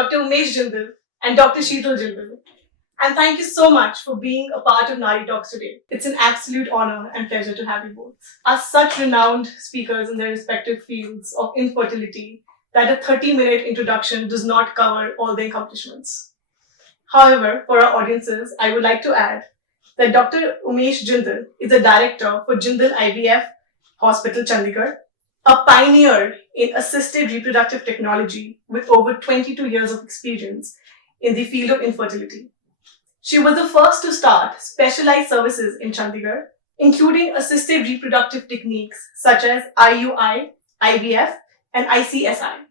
Dr. Umesh Jindal and Dr. Sheetal Jindal. And thank you so much for being a part of NariTalks today. It's an absolute honor and pleasure to have you both. As such renowned speakers in their respective fields of infertility, that a 30-minute introduction does not cover all their accomplishments. However, for our audiences, I would like to add that Dr. Umesh Jindal is a director for Jindal IVF Hospital, Chandigarh, a pioneer in assisted reproductive technology with over 22 years of experience in the field of infertility. She was the first to start specialized services in Chandigarh, including assisted reproductive techniques such as IUI, IVF, and ICSI.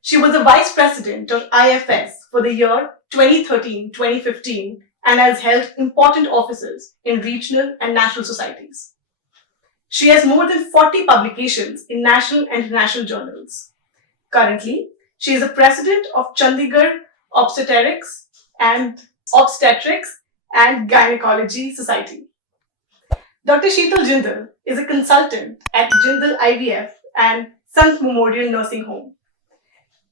She was the vice president of IFS for the year 2013-2015 and has held important offices in regional and national societies. She has more than 40 publications in national and international journals. Currently, she is the president of Chandigarh Obstetrics and Gynecology Society. Dr. Sheetal Jindal is a consultant at Jindal IVF and Sant Memorial Nursing Home,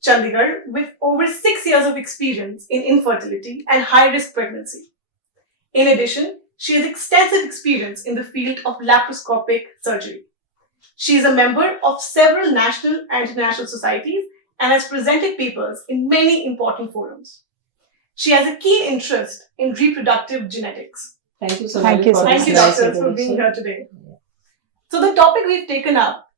Chandigarh, with over 6 years of experience in infertility and high-risk pregnancy. In addition, she has extensive experience in the field of laparoscopic surgery. She is a member of several national and international societies and has presented papers in many important forums. She has a keen interest in reproductive genetics. Thank you so much. Thank you, doctors, for being here today. So the topic we've taken up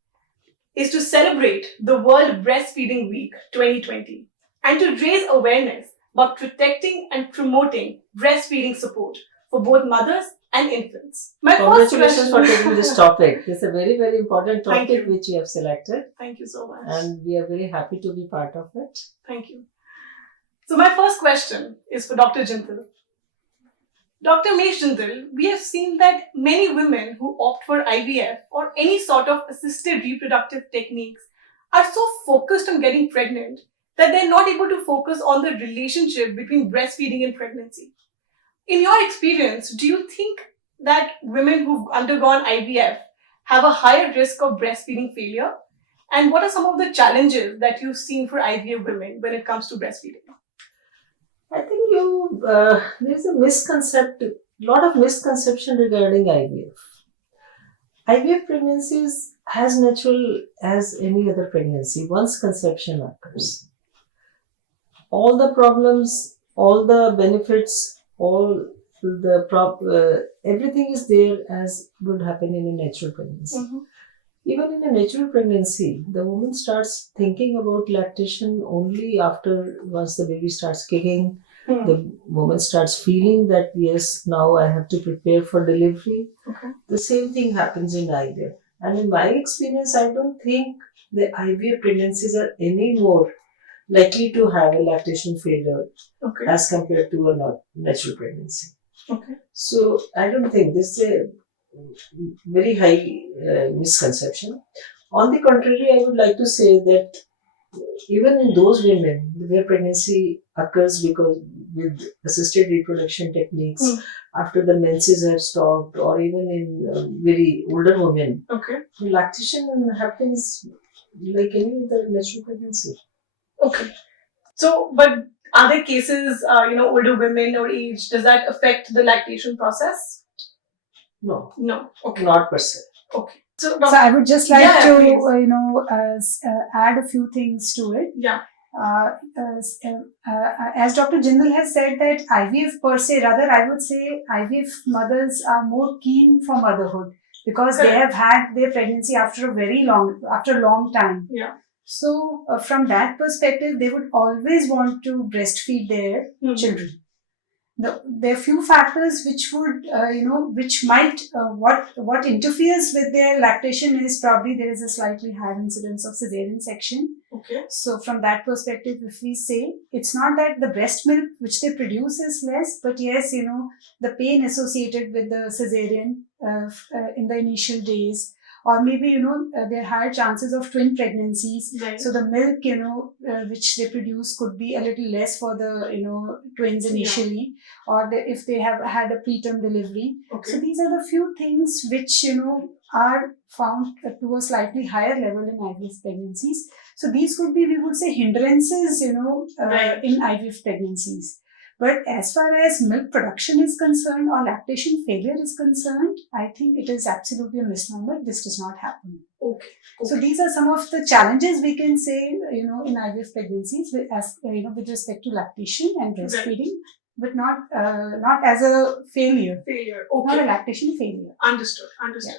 is to celebrate the World Breastfeeding Week 2020 and to raise awareness about protecting and promoting breastfeeding support for both mothers and infants. Congratulations for taking this topic. This is a very, very important topic which you have selected. Thank you so much. And we are very happy to be part of it. Thank you. So my first question is for Dr. Jindal. Dr. Umesh Jindal, we have seen that many women who opt for IVF or any sort of assisted reproductive techniques are so focused on getting pregnant that they're not able to focus on the relationship between breastfeeding and pregnancy. In your experience, do you think that women who've undergone IVF have a higher risk of breastfeeding failure? And what are some of the challenges that you've seen for IVF women when it comes to breastfeeding? I think there's a lot of misconception regarding IVF. IVF pregnancy is as natural as any other pregnancy once conception occurs. All the problems, all the benefits, everything is there as would happen in a natural pregnancy. Mm-hmm. Even in a natural pregnancy, the woman starts thinking about lactation only once the baby starts kicking. Mm. The woman starts feeling that, yes, now I have to prepare for delivery. Okay. The same thing happens in IVF. And in my experience, I don't think the IVF pregnancies are any more likely to have a lactation failure as compared to a natural pregnancy. Okay. So I don't think this is a very high misconception. On the contrary, I would like to say that even in those women where pregnancy occurs because with assisted reproduction techniques after the menses have stopped, or even in very older women, lactation happens like any other natural pregnancy. Okay. So, but are there cases, older women or age, does that affect the lactation process? No. No. Okay. Not per se. Okay. So I would just like to, add a few things to it. Yeah. As Dr. Jindal has said that IVF per se, rather I would say IVF mothers are more keen for motherhood because they have had their pregnancy after a long time. Yeah. So from that perspective, they would always want to breastfeed their children. There are few factors which would, which might, what interferes with their lactation is probably there is a slightly higher incidence of cesarean section. Okay. So from that perspective, if we say, it's not that the breast milk which they produce is less, but yes, the pain associated with the cesarean in the initial days, or maybe there are higher chances of twin pregnancies. Right. So the milk which they produce could be a little less for the twins initially, or if they have had a preterm delivery. Okay. So these are the few things which are found to a slightly higher level in IVF pregnancies. So these could be, we would say, hindrances Right. in IVF pregnancies. But as far as milk production is concerned or lactation failure is concerned, I think it is absolutely a misnomer. This does not happen. Okay. So these are some of the challenges we can say, in IVF pregnancies with respect to lactation and breastfeeding, but not as a failure. Okay. Not a lactation failure. Understood. Yeah.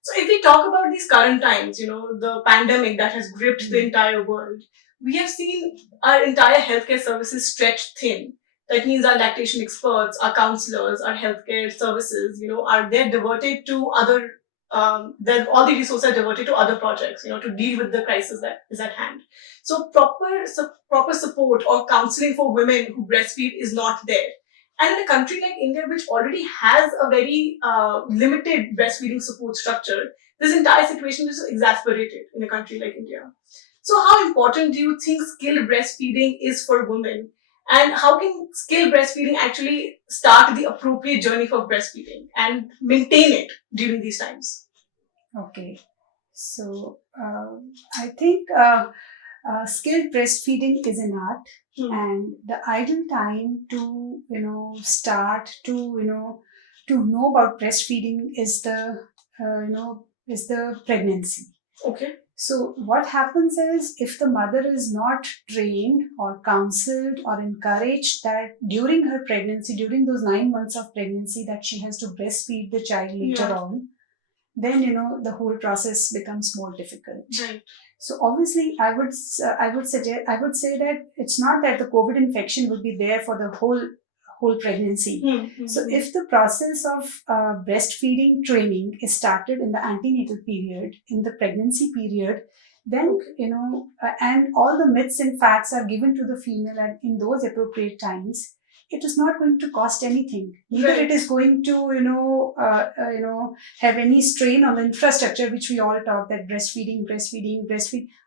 So if we talk about these current times, the pandemic that has gripped the entire world, we have seen our entire healthcare services stretched thin. That means our lactation experts, our counselors, our healthcare services, they're diverted to other, all the resources are diverted to other projects, to deal with the crisis that is at hand. So proper support or counseling for women who breastfeed is not there. And in a country like India, which already has a very limited breastfeeding support structure, this entire situation is exacerbated in a country like India. So how important do you think skilled breastfeeding is for women? And how can skilled breastfeeding actually start the appropriate journey for breastfeeding and maintain it during these times? Okay. So I think skilled breastfeeding is an art, and the ideal time to start to know about breastfeeding is the pregnancy. Okay. So what happens is, if the mother is not trained or counseled or encouraged that during her pregnancy, during those 9 months of pregnancy, that she has to breastfeed the child later on, then the whole process becomes more difficult. Right. So obviously, I would say that it's not that the COVID infection would be there for the whole pregnancy. So if the process of breastfeeding training is started in the antenatal period, in the pregnancy period, then and all the myths and facts are given to the female and in those appropriate times, it is not going to cost anything. Neither it is going to have any strain on the infrastructure, which we all talk, that breastfeed.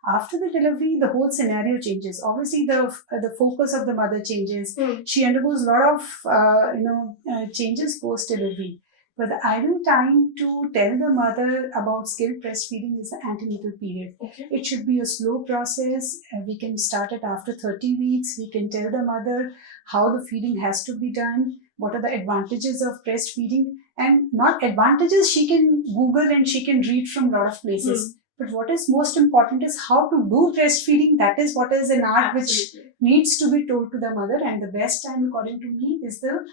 After the delivery, the whole scenario changes. Obviously, the focus of the mother changes. She undergoes a lot of changes post delivery. But the ideal time to tell the mother about skilled breastfeeding is the antenatal period. Okay. It should be a slow process. We can start it after 30 weeks. We can tell the mother how the feeding has to be done, what are the advantages of breastfeeding, and not advantages she can Google and she can read from a lot of places. But what is most important is how to do breastfeeding. That is what is an art which needs to be told to the mother, and the best time, according to me, is the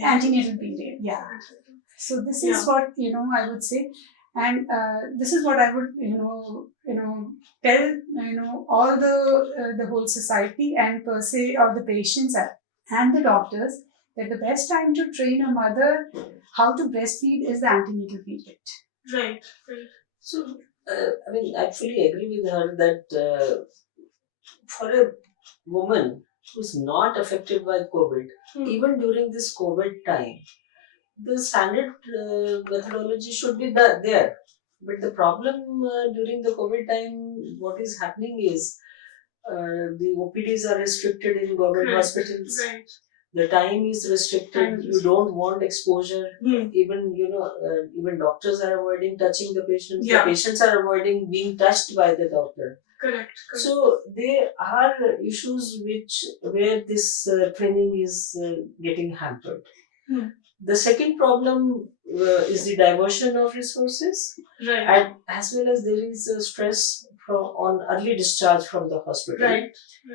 antenatal period. Yeah. So this is what I would say, and this is what I would tell all the whole society and per se, or the patients and the doctors, that the best time to train a mother how to breastfeed is the antenatal period. Right. So I fully agree with her that for a woman who's not affected by COVID, even during this COVID time, the standard methodology should be there. But the problem during the COVID time, what is happening is the OPDs are restricted in government hospitals. Right. The time is restricted. You don't want exposure. Even even doctors are avoiding touching the patients. The patients are avoiding being touched by the doctor. Correct. So there are issues where this training is getting hampered. The second problem is the diversion of resources, and as well as there is stress on early discharge from the hospital,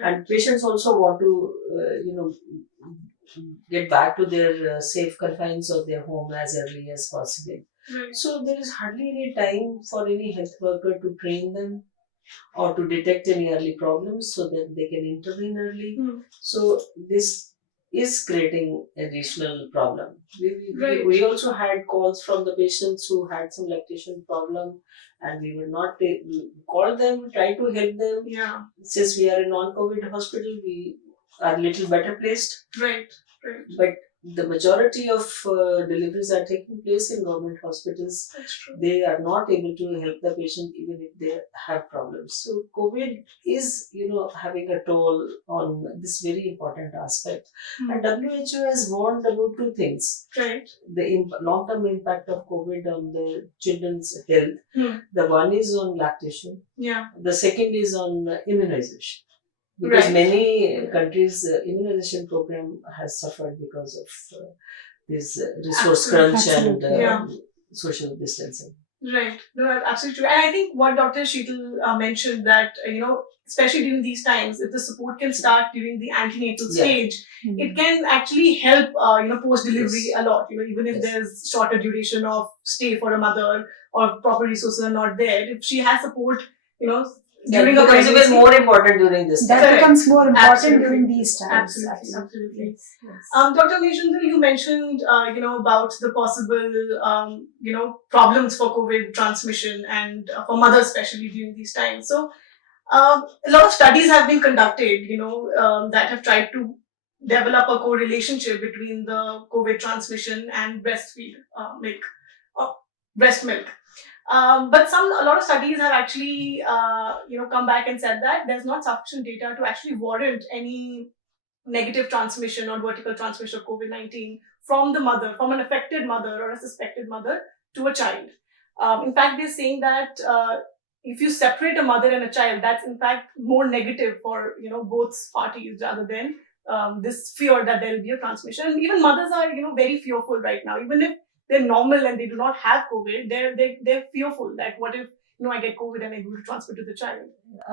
and patients also want to get back to their safe confines of their home as early as possible. So there is hardly any time for any health worker to train them or to detect any early problems so that they can intervene early. So this is creating additional problem. We also had calls from the patients who had some lactation problem, and we will not call them, try to help them. Since we are a non-COVID hospital, we are a little better placed. Right. But the majority of deliveries are taking place in government hospitals. That's true. They are not able to help the patient even if they have problems. So COVID is, having a toll on this very important aspect. And WHO has warned about two things. Right. The long-term impact of COVID on the children's health. The one is on lactation. Yeah. The second is on immunization. Because Right. many countries' immunization program has suffered because of this resource crunch and social distancing. Right. No, absolutely true. And I think what Dr. Sheetal mentioned that, especially during these times, if the support can start during the antenatal stage, it can actually help, post-delivery a lot. Even if there's shorter duration of stay for a mother or proper resources are not there, if she has support, during a becomes pregnancy, even more important during this time. That becomes more important during these times. Absolutely. Yes. Dr. Umesh Jindal, you mentioned, about the possible, problems for COVID transmission and for mothers, especially during these times. So, a lot of studies have been conducted, that have tried to develop a correlationship between the COVID transmission and breastfeed milk, breast milk. But a lot of studies have actually, come back and said that there's not sufficient data to actually warrant any negative transmission or vertical transmission of COVID-19 from the mother, from an affected mother or a suspected mother to a child. In fact, they're saying that if you separate a mother and a child, that's in fact more negative for both parties rather than this fear that there will be a transmission. And even mothers are very fearful right now, even if they're normal and they do not have COVID, they're fearful that what if I get COVID and I go to transfer to the child.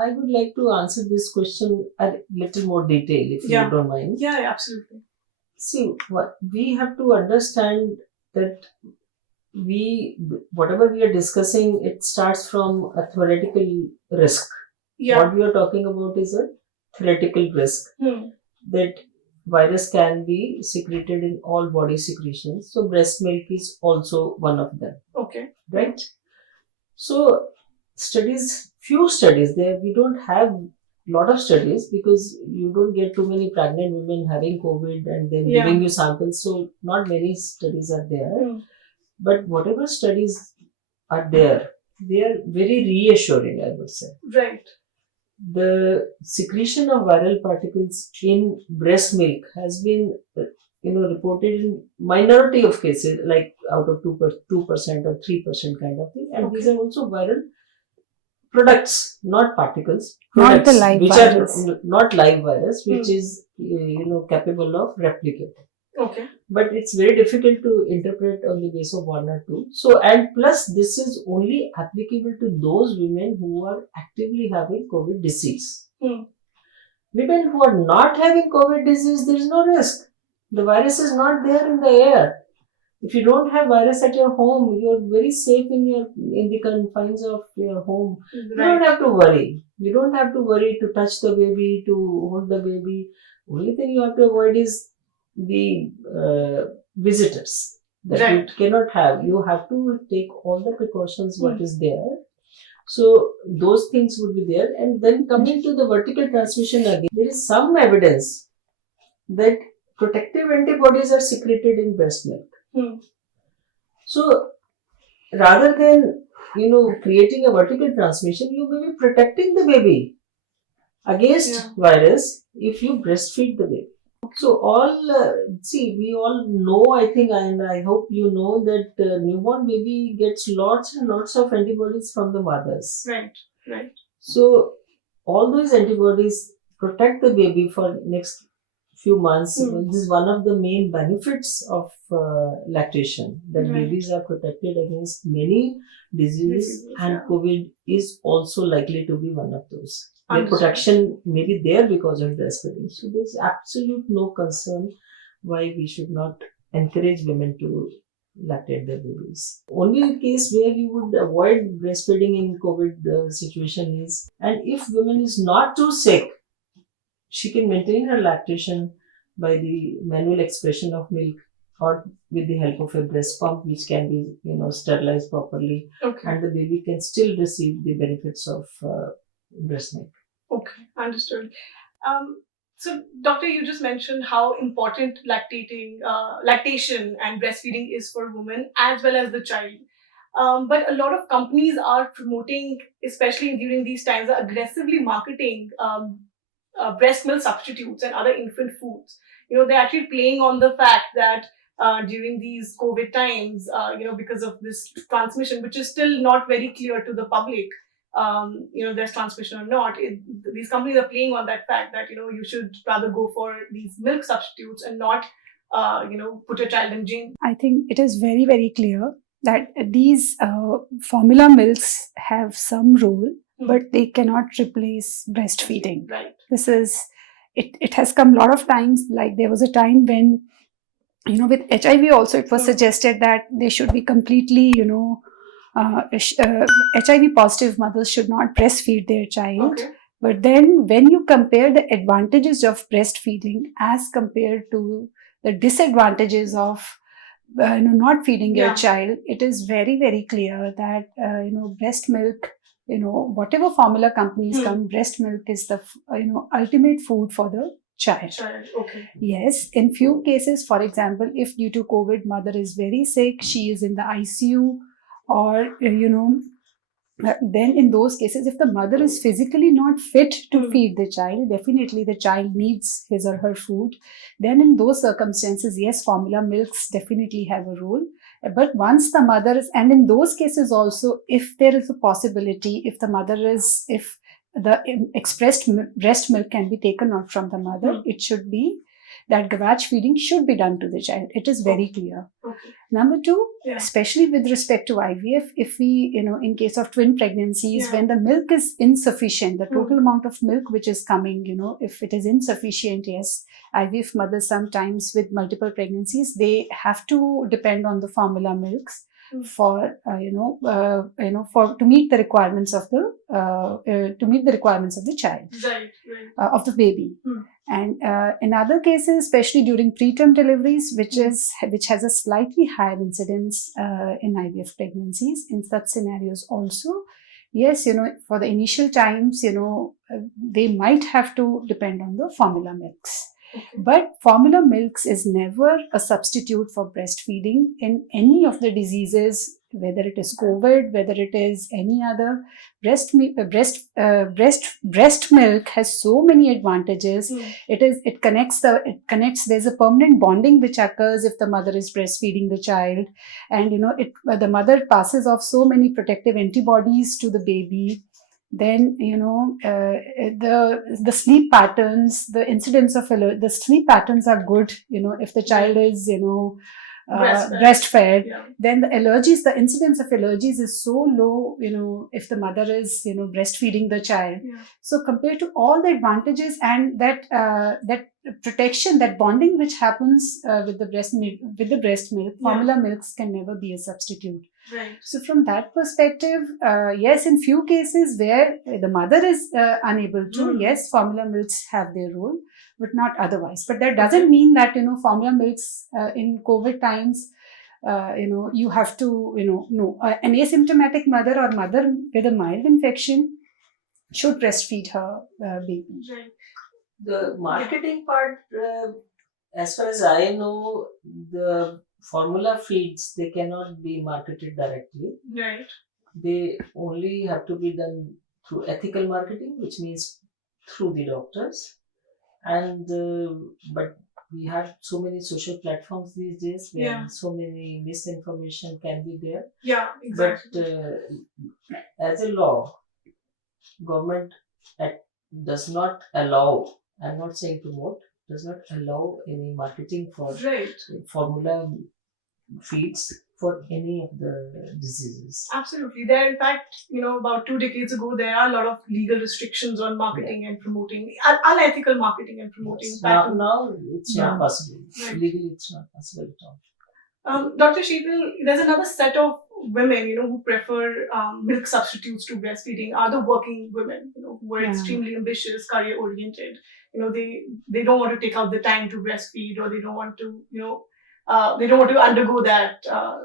I would like to answer this question a little more detail, if you don't mind. Yeah, absolutely. See, we have to understand that whatever we are discussing, it starts from a theoretical risk. What we are talking about is a theoretical risk that virus can be secreted in all body secretions. So breast milk is also one of them. Okay. Right? So few studies there, we don't have lot of studies because you don't get too many pregnant women having COVID and then giving you samples. So not many studies are there. But whatever studies are there, they are very reassuring, I would say. Right. The secretion of viral particles in breast milk has been reported in minority of cases, like out of 2% or 3% kind of thing. And these are also viral products, not particles. Products, not the live which virus. Are not live virus, which is capable of replicating. Okay. But it's very difficult to interpret on the basis of one or two. So, and plus this is only applicable to those women who are actively having COVID disease. Women who are not having COVID disease, there is no risk. The virus is not there in the air. If you don't have virus at your home, you're very safe in the confines of your home. You don't have to worry. You don't have to worry to touch the baby, to hold the baby. Only thing you have to avoid is the visitors that you cannot have. You have to take all the precautions what is there. So those things would be there. And then coming to the vertical transmission again, there is some evidence that protective antibodies are secreted in breast milk. So rather than creating a vertical transmission, you may be protecting the baby against virus if you breastfeed the baby. So we all know, I think, and I hope you know that newborn baby gets lots and lots of antibodies from the mothers. Right. So all those antibodies protect the baby for next few months. This is one of the main benefits of lactation, that babies are protected against many diseases, and COVID is also likely to be one of those. The protection may be there because of breastfeeding. So there's absolute no concern why we should not encourage women to lactate their babies. Only case where you would avoid breastfeeding in COVID situation is, and if woman is not too sick, she can maintain her lactation by the manual expression of milk or with the help of a breast pump, which can be sterilized properly, and the baby can still receive the benefits of breast milk. Okay, understood. So, doctor, you just mentioned how important lactation and breastfeeding is for women as well as the child. But a lot of companies are promoting, especially during these times, are aggressively marketing breast milk substitutes and other infant foods. They're actually playing on the fact that during these COVID times, because of this transmission, which is still not very clear to the public, there's transmission or not. These companies are playing on that fact that, you should rather go for these milk substitutes and not, put a child in danger. I think it is very, very clear that these formula milks have some role, but they cannot replace breastfeeding. Right. This is, it has come a lot of times, like there was a time when, with HIV also, it was suggested that they should be completely, HIV positive mothers should not breastfeed their child. Okay. But then when you compare the advantages of breastfeeding as compared to the disadvantages of not feeding your child, it is very, very clear that breast milk, whatever formula companies come, breast milk is the ultimate food for the child. Okay. Yes, in few cases, for example, if due to COVID mother is very sick, she is in the ICU, or then in those cases, if the mother is physically not fit to feed the child, definitely the child needs his or her food. Then in those circumstances, yes, formula milks definitely have a role. But once the mother is, and in those cases also, if there is a possibility, if the expressed breast milk can be taken out from the mother, it should be that G.O.A.T feeding should be done to the child. It is very clear. Okay. Number two, especially with respect to IVF, if we, in case of twin pregnancies, when the milk is insufficient, the total amount of milk which is coming, if it is insufficient, yes, IVF mothers sometimes with multiple pregnancies, they have to depend on the formula milks for to meet the requirements of the child, of the baby. And in other cases, especially during preterm deliveries, which has a slightly higher incidence in IVF pregnancies, in such scenarios also, yes, for the initial times, they might have to depend on the formula milks. Okay. But formula milks is never a substitute for breastfeeding in any of the diseases, whether it is COVID, whether it is any other. Breast milk has so many advantages. It connects. There's a permanent bonding which occurs if the mother is breastfeeding the child, and the mother passes off so many protective antibodies to the baby. Then the sleep patterns, the incidence of the sleep patterns are good. If the child is breastfed, then the allergies, the incidence of allergies is so low, if the mother is breastfeeding the child. So compared to all the advantages and that protection, that bonding which happens with the breast milk, formula milks can never be a substitute. Right. So from that perspective, yes, in few cases where the mother is unable to, yes, formula milks have their role, but not otherwise. But that doesn't mean that, formula milks in COVID times, you have to, an asymptomatic mother or mother with a mild infection should breastfeed her baby. Right. The marketing part, as far as I know, the formula feeds, they cannot be marketed directly. Right. They only have to be done through ethical marketing, which means through the doctors. And but we have so many social platforms these days where so many misinformation can be there. Yeah, exactly. But as a law, government does not allow, I'm not saying promote, does not allow any marketing for formula feeds for any of the diseases. Absolutely. There, in fact, about 2 decades ago, there are a lot of legal restrictions on marketing and promoting, unethical marketing and promoting. Yes. Now it's not possible. Right. Legally, it's not possible at all. Dr. Sheetal, there's another set of women, who prefer milk substitutes to breastfeeding are the working women, who are extremely ambitious, career-oriented. They don't want to take out the time to breastfeed, or they don't want to, undergo that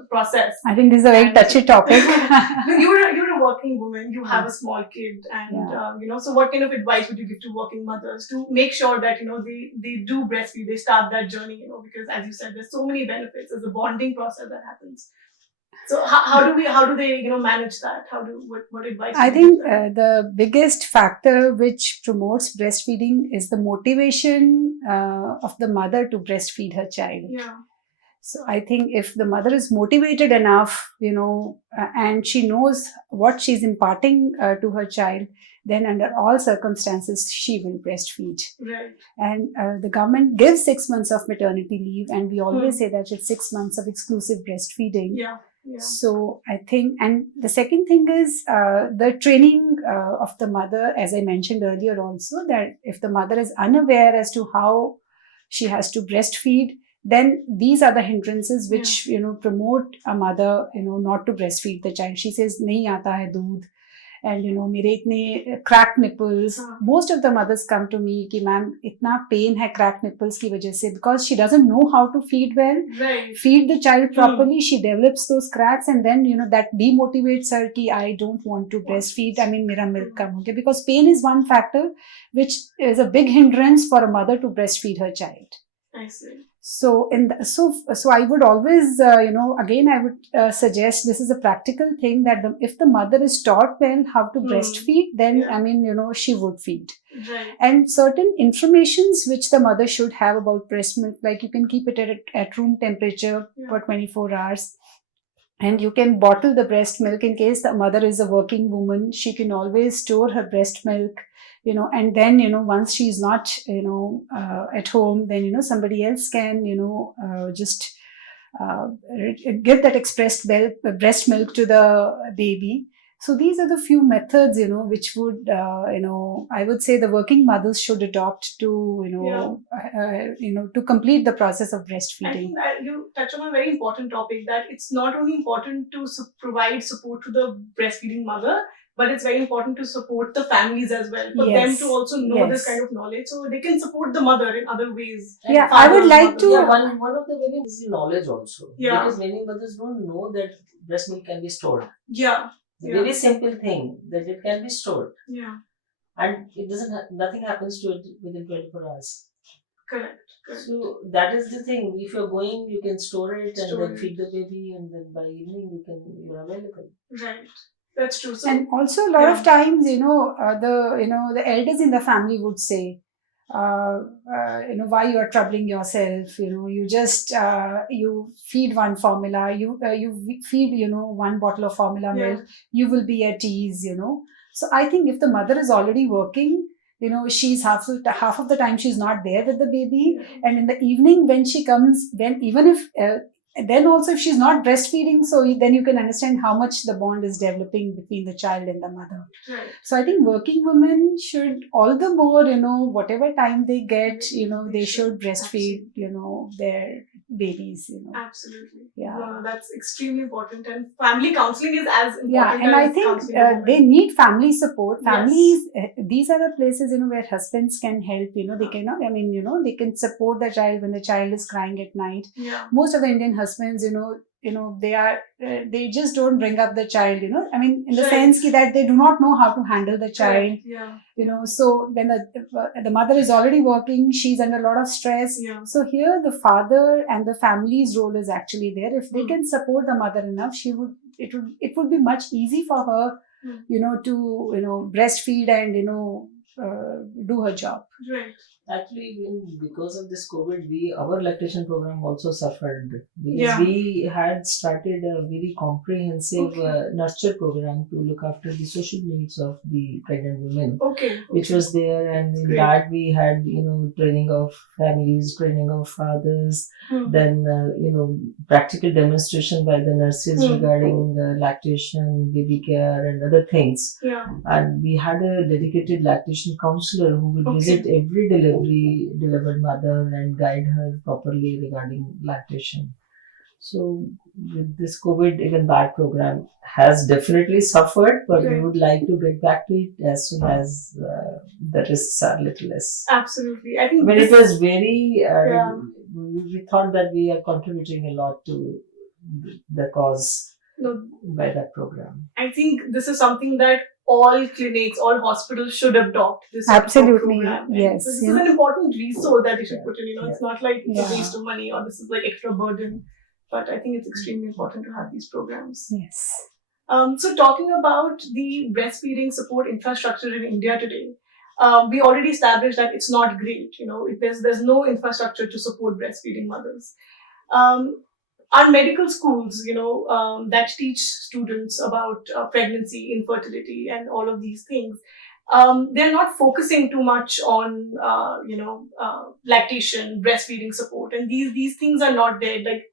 process. I think this is a very touchy topic. You were a a working woman, you have a small kid, and so what kind of advice would you give to working mothers to make sure that they do breastfeed, they start that journey, because as you said, there's so many benefits. There's a bonding process that happens. So how do they manage that? What advice? I think the biggest factor which promotes breastfeeding is the motivation of the mother to breastfeed her child. Yeah. So I think if the mother is motivated enough, and she knows what she's imparting to her child, then under all circumstances she will breastfeed. Right. And the government gives 6 months of maternity leave, and we always say that it's 6 months of exclusive breastfeeding. Yeah. Yeah. So I think, and the second thing is the training of the mother, as I mentioned earlier also, that if the mother is unaware as to how she has to breastfeed, then these are the hindrances which promote a mother not to breastfeed the child. She says nahi aata hai doodh, and मेरे इतने cracked nipples. Most of the mothers come to me कि ma'am इतना pain है cracked nipples की वजह से, because she doesn't know how to feed well, feed the child properly. She develops those cracks, and then that demotivates her कि I don't want to breastfeed. I mean मेरा milk कम हो गया, because pain is one factor which is a big hindrance for a mother to breastfeed her child. I see. So I would always, again, I would suggest, this is a practical thing, that if the mother is taught well how to breastfeed, then she would feed. Right. And certain informations which the mother should have about breast milk, like you can keep it at room temperature for 24 hours. And you can bottle the breast milk in case the mother is a working woman. She can always store her breast milk, and then, once she's not, at home, then, somebody else can, just give that breast milk to the baby. So these are the few methods, which would, I would say the working mothers should adopt to, to complete the process of breastfeeding. I think that you touch on a very important topic, that it's not only important to provide support to the breastfeeding mother, but it's very important to support the families as well, for them to also know this kind of knowledge, so they can support the mother in other ways. Yeah, I would like to. Yeah, one of the very is the knowledge also. Yeah. Because many mothers don't know that breast milk can be stored. Yeah. Very simple thing, that it can be stored. Yeah. And it doesn't. Nothing happens to it within 24 hours. Correct. So that is the thing. If you're going, you can store it and then feed the baby, and then by evening you're available. Right. That's true. So, and also a lot of times, the elders in the family would say, why you are troubling yourself? You just you feed one formula, you feed one bottle of formula milk, you will be at ease. So I think if the mother is already working, she's half of the time she's not there with the baby, and in the evening when she comes, then even if then also if she's not breastfeeding, so then you can understand how much the bond is developing between the child and the mother. Right. So I think working women should all the more, whatever time they get, they should breastfeed, their babies, Absolutely. Yeah. No, that's extremely important, and family counseling is as important. Yeah, and I think they need family support. Families, these are the places, where husbands can help, they cannot, they can support the child when the child is crying at night. Yeah. Most of the Indian husbands, they just don't bring up the child, in the sense that they do not know how to handle the child. Yeah. So when the mother is already working, she's under a lot of stress. Yeah. So here the father and the family's role is actually there. If they can support the mother enough, it would be much easy for her, to breastfeed and do her job. Right. Actually, because of this COVID, our lactation program also suffered, because we had started a very comprehensive nurture program to look after the social needs of the pregnant women, which was there, and in that we had training of families, training of fathers, then practical demonstration by the nurses regarding lactation, baby care, and other things. And we had a dedicated lactation counselor who would visit every delivered mother and guide her properly regarding lactation. So with this COVID, even that program has definitely suffered, but we would like to get back to it as soon as the risks are little less. Absolutely. I think it was very, we thought that we are contributing a lot to the cause. by that program. I think this is something that all clinics, all hospitals should adopt this sort Absolutely, of program. yes. This is an important resource that they should Yeah. put in. Yeah. It's not like it's Yeah. a waste of money or this is like extra burden. But I think it's extremely important to have these programs. Yes. So talking about the breastfeeding support infrastructure in India today, we already established that it's not great. There's no infrastructure to support breastfeeding mothers. Our medical schools, that teach students about pregnancy, infertility, and all of these things, they're not focusing too much on, lactation, breastfeeding support, and these things are not there. Like,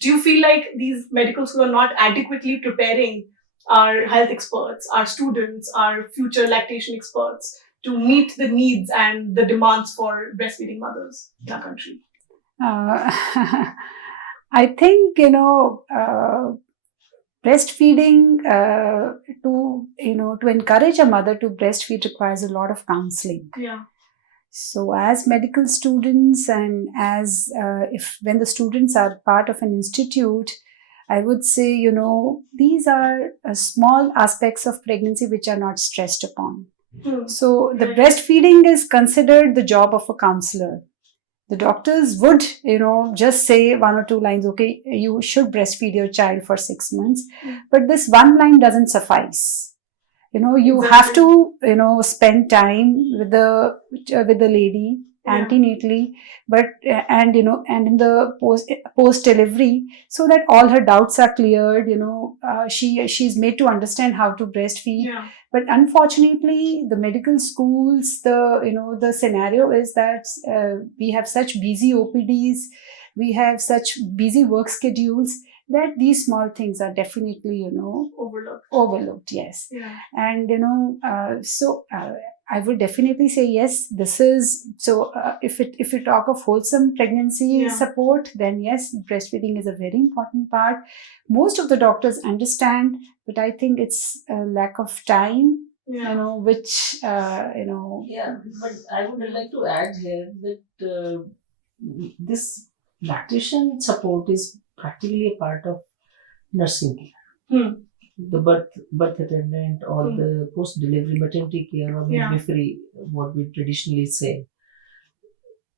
do you feel like these medical schools are not adequately preparing our health experts, our students, our future lactation experts to meet the needs and the demands for breastfeeding mothers in our country? I think, breastfeeding to encourage a mother to breastfeed requires a lot of counseling. Yeah. So as medical students and as when the students are part of an institute, I would say, these are small aspects of pregnancy which are not stressed upon. So the breastfeeding is considered the job of a counselor. The doctors would, just say one or two lines, okay, you should breastfeed your child for 6 months, but this one line doesn't suffice. You have to, spend time with the lady antenatally, but and in the post delivery, so that all her doubts are cleared. She's made to understand how to breastfeed. Yeah. But unfortunately, the medical schools, the scenario is that we have such busy OPDs, we have such busy work schedules, that these small things are definitely, overlooked, yes. Yeah. And, I would definitely say, yes, this is, so if you talk of wholesome pregnancy support, then yes, breastfeeding is a very important part. Most of the doctors understand, but I think it's a lack of time, which, Yeah, but I would like to add here that this lactation support is practically a part of nursing care. The birth attendant or the post delivery maternity care or midwifery, what we traditionally say.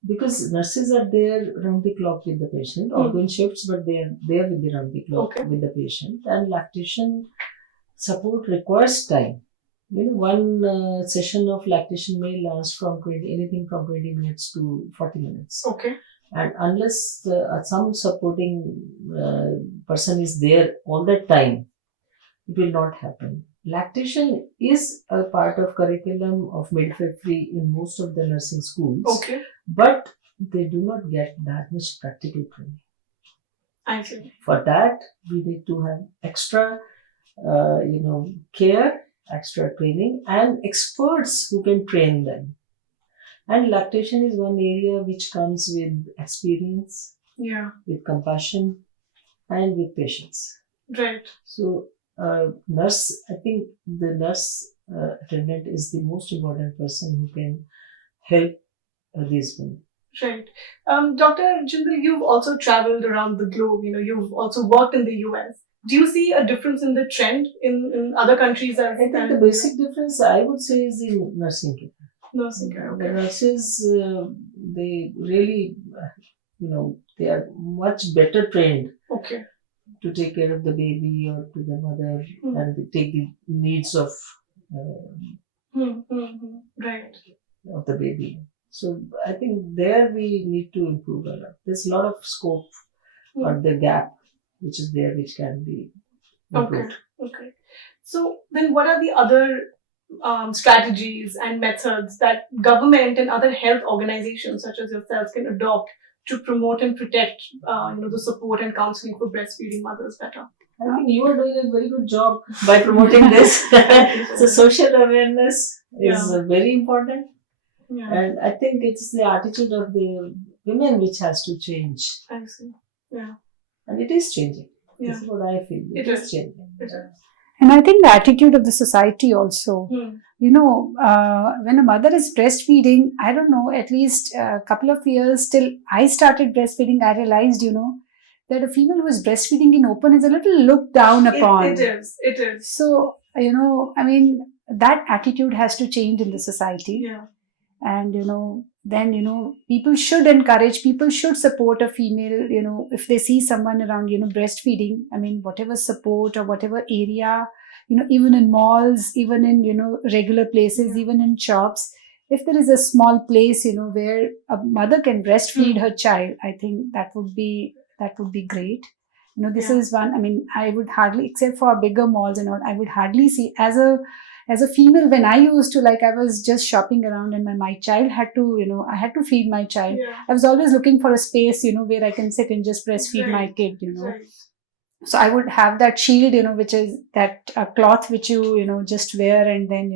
Because nurses are there round the clock with the patient, although in shifts, but they are there with the round the clock with the patient. And lactation support requires time. One session of lactation may last from anything from 20 minutes to 40 minutes. Okay. And unless some supporting person is there all that time, it will not happen. Lactation is a part of curriculum of midwifery in most of the nursing schools. Okay. But they do not get that much practical training. I see. For that, we need to have extra, care, extra training, and experts who can train them. And lactation is one area which comes with experience, with compassion, and with patience. Right. So, nurse, I think the nurse attendant is the most important person who can help these women. Right. Dr. Jindal, you've also traveled around the globe. You've also worked in the US. Do you see a difference in the trend in other countries? I think the basic difference, I would say, is in nursing care. Nursing care, okay. The nurses, they really, they are much better trained. Okay. To take care of the baby or to the mother and take the needs of right. of the baby. So I think there we need to improve a lot. There's a lot of scope or the gap which is there, which can be improved. Okay. So then what are the other strategies and methods that government and other health organizations such as yourselves can adopt to promote and protect the support and counseling for breastfeeding mothers better? I think you are doing a very good job by promoting this. So social awareness is very important. Yeah. And I think it's the attitude of the women which has to change. I see. Yeah. And it is changing. Yeah. This is what I feel. It is changing. It is. And I think the attitude of the society also. When a mother is breastfeeding, I don't know, at least a couple of years till I started breastfeeding, I realized, that a female who is breastfeeding in open is a little looked down upon. It is. So, I mean, that attitude has to change in the society. Yeah. And, then, people should encourage, people should support a female, if they see someone around, breastfeeding, I mean, whatever support or whatever area, even in malls, even in, regular places, even in shops, if there is a small place, where a mother can breastfeed her child, I think that would be great. This is one, I mean, I would hardly, except for bigger malls and all, I would hardly see as a female, when I used to, like, I was just shopping around and my child had to, I had to feed my child. Yeah. I was always looking for a space, where I can sit and just breastfeed my kid, Right. So I would have that shield, which is that cloth which you, just wear. And then,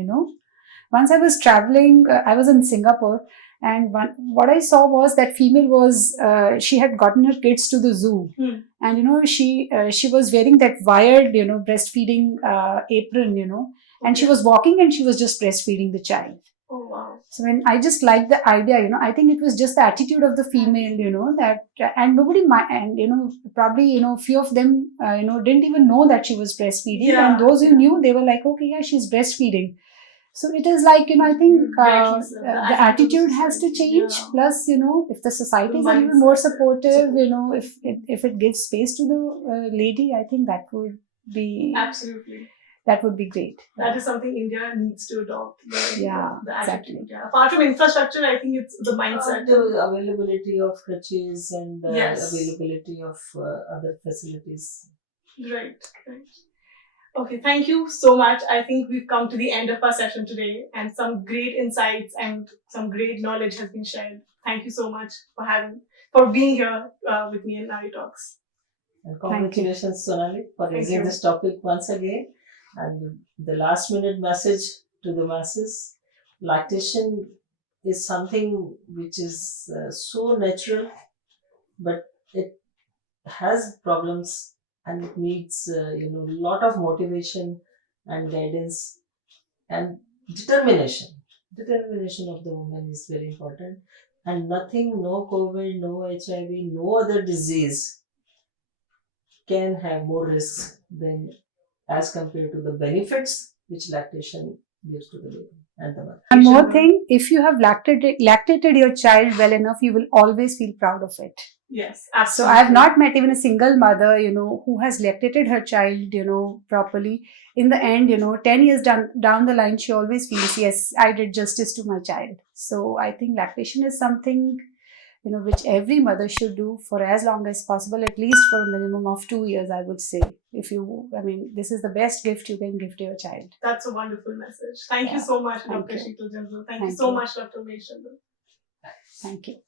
once I was traveling, I was in Singapore, and what I saw was that female was, she had gotten her kids to the zoo. And, she was wearing that wired, breastfeeding apron, and she was walking and she was just breastfeeding the child. Oh, wow. So when I just like the idea, I think it was just the attitude of the female, that, and nobody, and, probably, few of them, didn't even know that she was breastfeeding. Yeah. And those who knew, they were like, okay, yeah, she's breastfeeding. So it is like, I think the attitude has to change. Yeah. Plus, if the society is a little more supportive, if it gives space to the lady, I think that would be absolutely. That would be great. That is something India needs to adopt. The exactly. attitude. Yeah. Apart from infrastructure, I think it's the mindset. The availability of crutches and yes. availability of other facilities. Right. Okay, thank you so much. I think we've come to the end of our session today, and some great insights and some great knowledge has been shared. Thank you so much for being here with me in NariTalks. And congratulations, Sonali, for raising this topic once again. And the last minute message to the masses: lactation is something which is so natural, but it has problems. And it needs, a lot of motivation and guidance and determination. Determination of the woman is very important. And nothing, no COVID, no HIV, no other disease can have more risks than as compared to the benefits which lactation gives to the baby and the mother. One more thing, if you have lactated your child well enough, you will always feel proud of it. Yes, absolutely. So I have not met even a single mother, who has lactated her child, properly. In the end, 10 years down the line, she always feels, yes, I did justice to my child. So I think lactation is something, which every mother should do for as long as possible, at least for a minimum of 2 years, I would say. This is the best gift you can give to your child. That's a wonderful message. Thank you so much, Dr. Sheetal Jindal. Thank you so much, Dr. Umesh Jindal. Thank you.